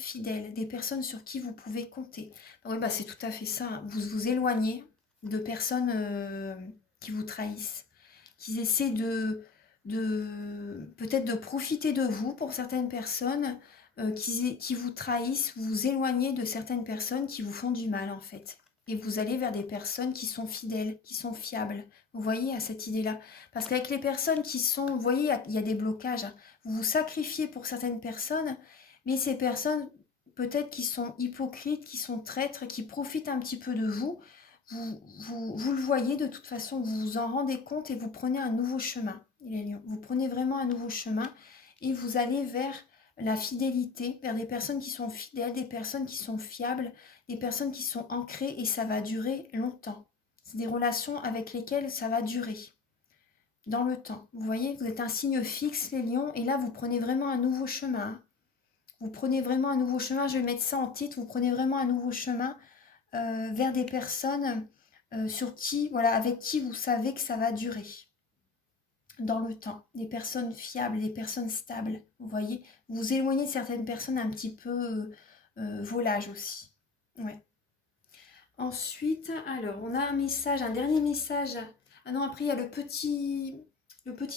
fidèles, des personnes sur qui vous pouvez compter. Oui, bah c'est tout à fait ça, hein. Vous vous éloignez de personnes qui vous trahissent, qui essaient de peut-être de profiter de vous pour certaines personnes, qui vous trahissent, vous vous éloignez de certaines personnes qui vous font du mal en fait. Et vous allez vers des personnes qui sont fidèles, qui sont fiables. Vous voyez à cette idée-là. Parce qu'avec les personnes qui sont, vous voyez, il y a des blocages. Vous vous sacrifiez pour certaines personnes, mais ces personnes, peut-être qui sont hypocrites, qui sont traîtres, qui profitent un petit peu de vous, vous le voyez de toute façon, vous vous en rendez compte et vous prenez un nouveau chemin, les lions. Vous prenez vraiment un nouveau chemin et vous allez vers la fidélité, vers des personnes qui sont fidèles, des personnes qui sont fiables, des personnes qui sont ancrées et ça va durer longtemps. C'est des relations avec lesquelles ça va durer dans le temps. Vous voyez, vous êtes un signe fixe, les lions, et là, vous prenez vraiment un nouveau chemin. Vous prenez vraiment un nouveau chemin, je vais mettre ça en titre, vous prenez vraiment un nouveau chemin vers des personnes sur qui, voilà, avec qui vous savez que ça va durer dans le temps. Des personnes fiables, des personnes stables, vous voyez. Vous vous éloignez de certaines personnes un petit peu volage aussi. Ouais. Ensuite, alors, on a un message, un dernier message. Ah non, après, il y a le petit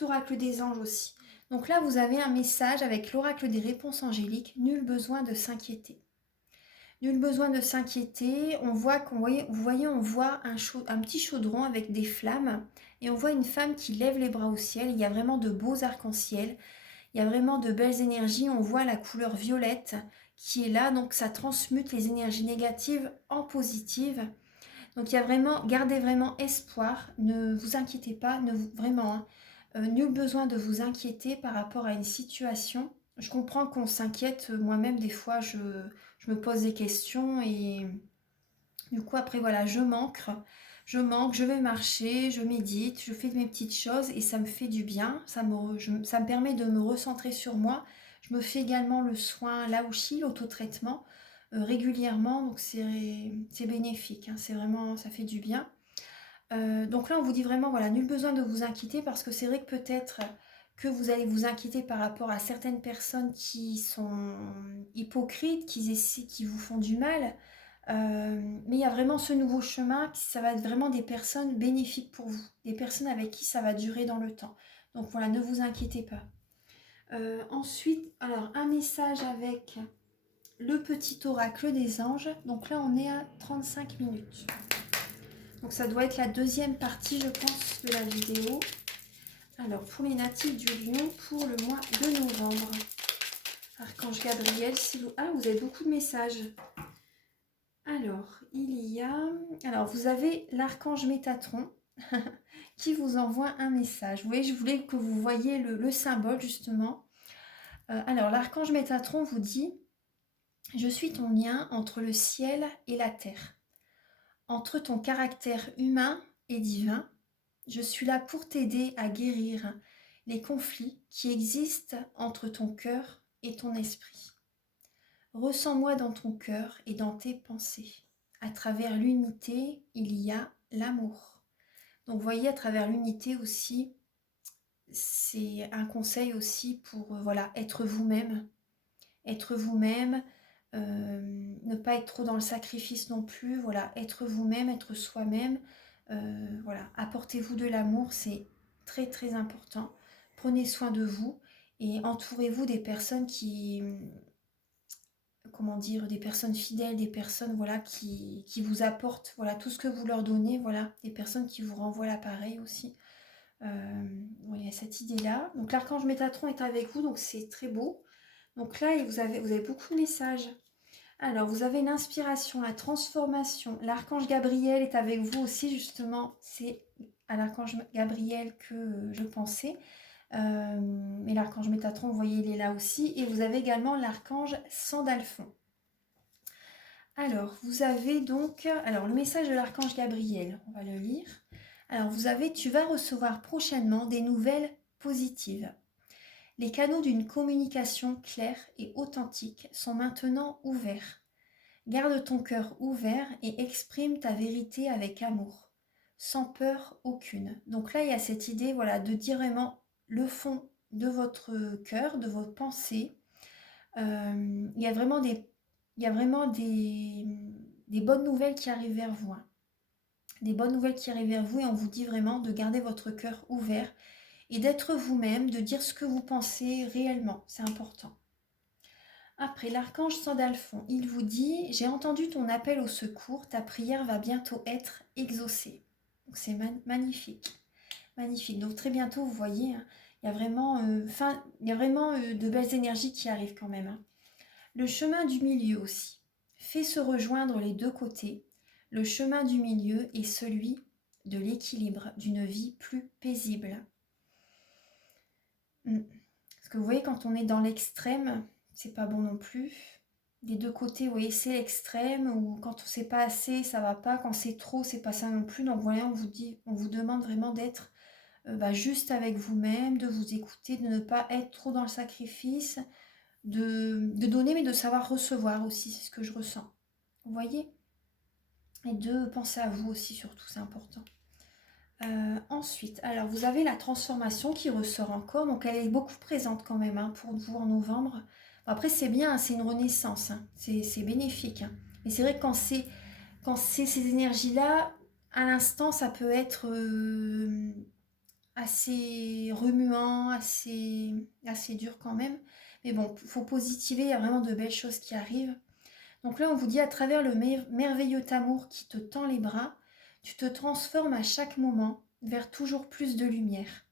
oracle des anges aussi. Donc là, vous avez un message avec l'oracle des réponses angéliques. Nul besoin de s'inquiéter. Nul besoin de s'inquiéter. On voit vous voyez, on voit un petit chaudron avec des flammes. Et on voit une femme qui lève les bras au ciel. Il y a vraiment de beaux arcs-en-ciel. Il y a vraiment de belles énergies. On voit la couleur violette qui est là. Donc ça transmute les énergies négatives en positives. Donc il y a vraiment, gardez vraiment espoir. Ne vous inquiétez pas. Vraiment, hein, nul besoin de vous inquiéter par rapport à une situation. Je comprends qu'on s'inquiète. Moi-même, des fois, je me pose des questions et du coup, après, voilà, je vais marcher, je médite, je fais mes petites choses et ça me fait du bien. Ça me permet de me recentrer sur moi. Je me fais également le soin Laoshi, l'auto-traitement, régulièrement. Donc, c'est bénéfique, hein, c'est vraiment, ça fait du bien. Donc là, on vous dit vraiment, voilà, nul besoin de vous inquiéter parce que c'est vrai que peut-être que vous allez vous inquiéter par rapport à certaines personnes qui sont hypocrites, qui vous font du mal. Mais il y a vraiment ce nouveau chemin, ça va être vraiment des personnes bénéfiques pour vous, des personnes avec qui ça va durer dans le temps. Donc voilà, ne vous inquiétez pas. Ensuite, alors un message avec le petit oracle des anges. Donc là, on est à 35 minutes. Donc ça doit être la deuxième partie, je pense, de la vidéo. Alors, pour les natifs du Lion, pour le mois de novembre. Archange Gabriel, si vous... Ah, vous avez beaucoup de messages. Alors, Alors, vous avez l'archange Métatron qui vous envoie un message. Vous voyez, je voulais que vous voyiez le symbole, justement. Alors, l'archange Métatron vous dit « Je suis ton lien entre le ciel et la terre, entre ton caractère humain et divin. Je suis là pour t'aider à guérir les conflits qui existent entre ton cœur et ton esprit. Ressens-moi dans ton cœur et dans tes pensées. À travers l'unité, il y a l'amour. » Donc vous voyez, à travers l'unité aussi, c'est un conseil aussi pour voilà, être vous-même. Être vous-même, ne pas être trop dans le sacrifice non plus. Voilà, être vous-même, être soi-même. Voilà, apportez-vous de l'amour, c'est très très important. Prenez soin de vous et entourez-vous des personnes qui, comment dire, des personnes fidèles, des personnes voilà qui vous apportent voilà tout ce que vous leur donnez, voilà, des personnes qui vous renvoient l'appareil aussi. Il y a cette idée-là. Donc l'archange Métatron est avec vous, donc c'est très beau. Donc là, vous avez beaucoup de messages. Alors, vous avez l'inspiration, la transformation. L'archange Gabriel est avec vous aussi, justement. C'est à l'archange Gabriel que je pensais. Mais l'archange Métatron, vous voyez, il est là aussi. Et vous avez également l'archange Sandalphon. Alors, vous avez donc... Alors, le message de l'archange Gabriel, on va le lire. Alors, vous avez « Tu vas recevoir prochainement des nouvelles positives. Les canaux d'une communication claire et authentique sont maintenant ouverts. Garde ton cœur ouvert et exprime ta vérité avec amour, sans peur aucune. » Donc là, il y a cette idée voilà, de dire vraiment le fond de votre cœur, de vos pensées. Il y a vraiment il y a vraiment des bonnes nouvelles qui arrivent vers vous, hein. Des bonnes nouvelles qui arrivent vers vous et on vous dit vraiment de garder votre cœur ouvert et d'être vous-même, de dire ce que vous pensez réellement. C'est important. Après, l'archange Sandalphon, il vous dit: j'ai entendu ton appel au secours, ta prière va bientôt être exaucée. Donc c'est magnifique, magnifique. Donc très bientôt, vous voyez, hein, il y a vraiment, de belles énergies qui arrivent quand même, hein. Le chemin du milieu aussi fait se rejoindre les deux côtés. Le chemin du milieu est celui de l'équilibre, d'une vie plus paisible. Parce que vous voyez, quand on est dans l'extrême, c'est pas bon non plus. Des deux côtés, vous voyez, c'est l'extrême, ou quand on sait pas assez, ça va pas, quand c'est trop, c'est pas ça non plus. Donc voilà, on vous demande vraiment d'être juste avec vous-même, de vous écouter, de ne pas être trop dans le sacrifice, de donner, mais de savoir recevoir aussi, c'est ce que je ressens. Vous voyez? Et de penser à vous aussi, surtout, c'est important. Ensuite, alors vous avez la transformation qui ressort encore, donc elle est beaucoup présente quand même, hein, pour vous en novembre. Après c'est bien, hein, c'est une renaissance, hein, c'est bénéfique, hein. Mais c'est vrai que quand c'est ces énergies-là, à l'instant ça peut être assez remuant, assez dur quand même. Mais bon, il faut positiver, il y a vraiment de belles choses qui arrivent. Donc là on vous dit, à travers le merveilleux amour qui te tend les bras, tu te transformes à chaque moment vers toujours plus de lumière,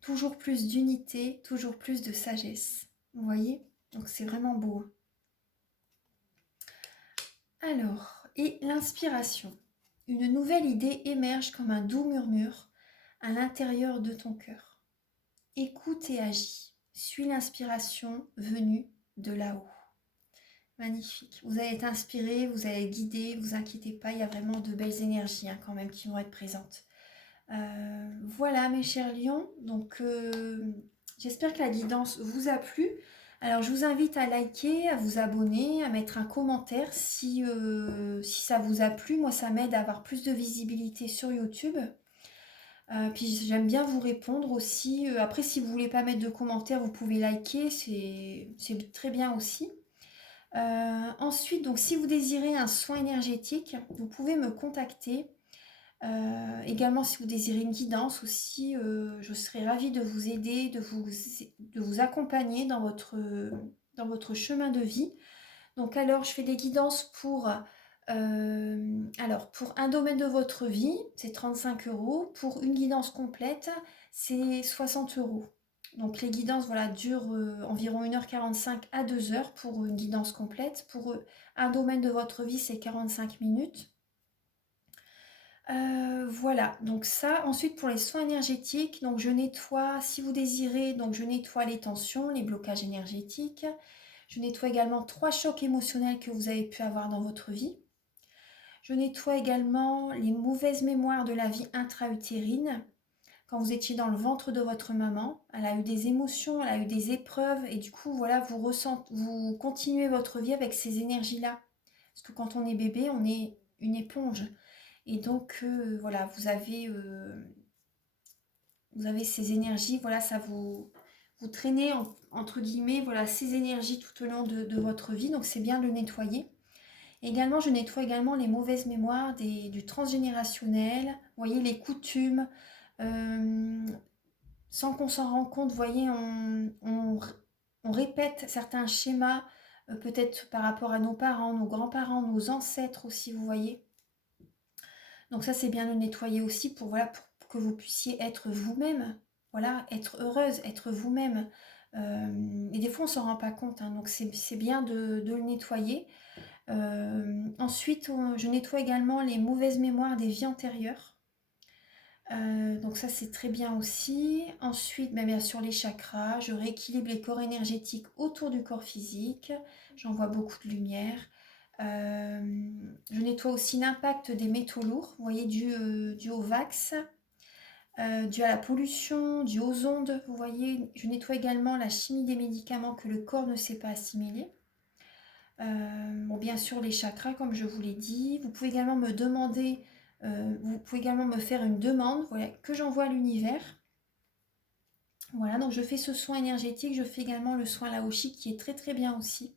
toujours plus d'unité, toujours plus de sagesse. Vous voyez? Donc c'est vraiment beau. Alors, et l'inspiration. Une nouvelle idée émerge comme un doux murmure à l'intérieur de ton cœur. Écoute et agis. Suis l'inspiration venue de là-haut. Magnifique. Vous allez être inspiré, vous allez être guidé, vous inquiétez pas, il y a vraiment de belles énergies, hein, quand même qui vont être présentes. Voilà mes chers lions, donc j'espère que la guidance vous a plu. Alors je vous invite à liker, à vous abonner, à mettre un commentaire si ça vous a plu. Moi ça m'aide à avoir plus de visibilité sur YouTube. Puis j'aime bien vous répondre aussi. Après si vous voulez pas mettre de commentaire, vous pouvez liker, c'est très bien aussi. Ensuite, donc si vous désirez un soin énergétique, vous pouvez me contacter. Également, si vous désirez une guidance aussi, je serai ravie de vous aider, de vous accompagner dans votre chemin de vie. Donc alors, je fais des guidances pour un domaine de votre vie, c'est 35 €. Pour une guidance complète, c'est 60 €. Donc les guidances voilà, durent environ 1h45 à 2h pour une guidance complète. Pour un domaine de votre vie, c'est 45 minutes. Voilà, donc ça. Ensuite, pour les soins énergétiques, donc je nettoie, si vous désirez, donc je nettoie les tensions, les blocages énergétiques. Je nettoie également 3 chocs émotionnels que vous avez pu avoir dans votre vie. Je nettoie également les mauvaises mémoires de la vie intra-utérine. Quand vous étiez dans le ventre de votre maman, elle a eu des émotions, elle a eu des épreuves, et du coup, voilà, vous continuez votre vie avec ces énergies-là. Parce que quand on est bébé, on est une éponge. Et donc, voilà, vous avez ces énergies, voilà, ça vous traînez, entre guillemets, voilà, ces énergies tout au long de votre vie. Donc, c'est bien de le nettoyer. Également, je nettoie également les mauvaises mémoires du transgénérationnel. Vous voyez, les coutumes, sans qu'on s'en rende compte, vous voyez, on répète certains schémas, peut-être par rapport à nos parents, nos grands-parents, nos ancêtres aussi, vous voyez. Donc ça, c'est bien de le nettoyer aussi pour que vous puissiez être vous-même, voilà, être heureuse, être vous-même. Et des fois, on ne s'en rend pas compte, hein, donc c'est bien de le nettoyer. Ensuite, je nettoie également les mauvaises mémoires des vies antérieures. Donc ça, c'est très bien aussi. Ensuite, bien sûr, les chakras. Je rééquilibre les corps énergétiques autour du corps physique. J'envoie beaucoup de lumière. Je nettoie aussi l'impact des métaux lourds, vous voyez, dû au wax, dû à la pollution, dû aux ondes, vous voyez. Je nettoie également la chimie des médicaments que le corps ne sait pas assimiler. Bien sûr, les chakras, comme je vous l'ai dit. Vous pouvez également me demander, vous pouvez également me faire une demande, voilà, que j'envoie à l'univers. Voilà, donc je fais ce soin énergétique, je fais également le soin Laoshi qui est très très bien aussi.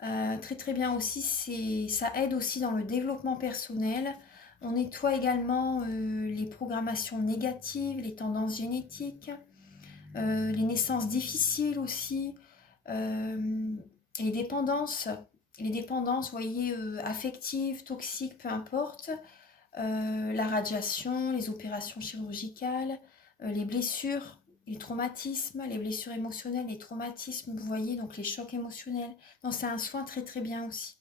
Très très bien aussi, ça aide aussi dans le développement personnel. On nettoie également les programmations négatives, les tendances génétiques, les naissances difficiles aussi, euh, les dépendances, vous voyez, affectives, toxiques, peu importe, la radiation, les opérations chirurgicales, les blessures, les traumatismes, les blessures émotionnelles, les traumatismes, vous voyez, donc les chocs émotionnels. Donc c'est un soin très très bien aussi.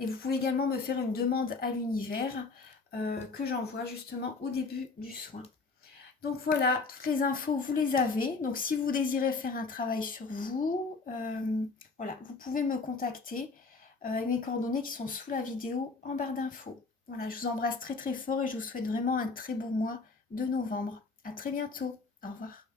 Et vous pouvez également me faire une demande à l'univers que j'envoie justement au début du soin. Donc voilà, toutes les infos, vous les avez. Donc si vous désirez faire un travail sur vous, voilà, vous pouvez me contacter avec mes coordonnées qui sont sous la vidéo en barre d'infos. Voilà, je vous embrasse très très fort et je vous souhaite vraiment un très beau mois de novembre. À très bientôt. Au revoir.